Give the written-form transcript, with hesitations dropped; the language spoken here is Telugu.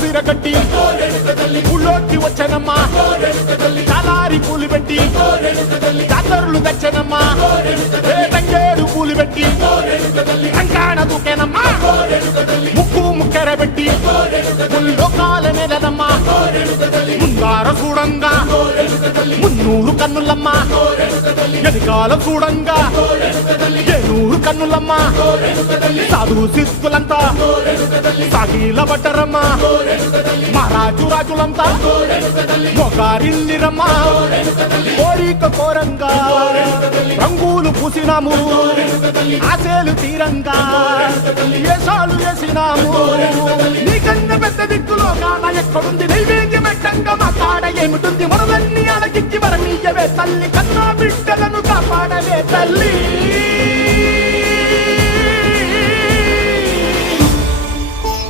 సిరగట్టి ఊళ్ళోకి వచ్చనమ్మా చాలారి పూలు పెట్టి జాతరులు తెచ్చనమ్మా తంగేడు పూలు పెట్టి కంకాణ దూకేనమ్మా ముక్కు ముక్కెర పెట్టి ముల్లోకాల నెలనమ్మా ముందార చూడంగా మున్నూరు కన్నులమ్మా ఎనకాల చూడంగా ఏనూరు కన్నులమ్మా సాధు సిద్ధులంతా సాగిల బట్టరమ్మా మహారాజు రాజులంతా మొగారిల్లిరమ్మా కోరిక కోరంగా రంగులు పూసినాము ఆశలు తీరంగా వేషాలు వేసినాము నీకన్నా పెద్ద దిక్కులో కాన ఎక్కడుంది నైవేద్యం పెట్టంగా మా కాడ ఏమిటుంది మనలన్నీ అలకిచ్చి వరమీయవే తల్లి కన్నా బిడ్డలను కాపాడవే తల్లి